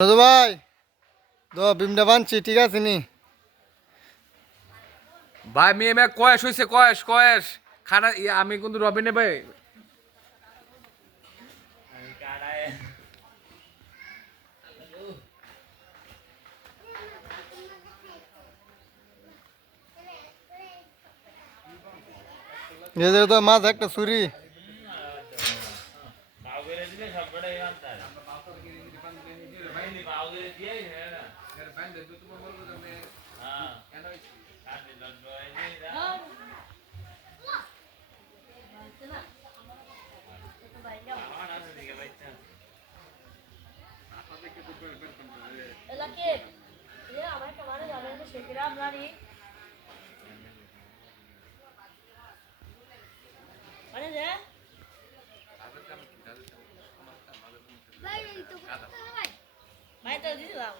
দাদু ভাই বিমটা বানছি ঠিক আছে নি ভাই মেয়ে মেয়ে কয়েস হয়েছে কয়েস কয়েস খানা আমি কিন্তু রবিনে ভাই তো মাছ একটা ছুরি ভাই তো দিলাম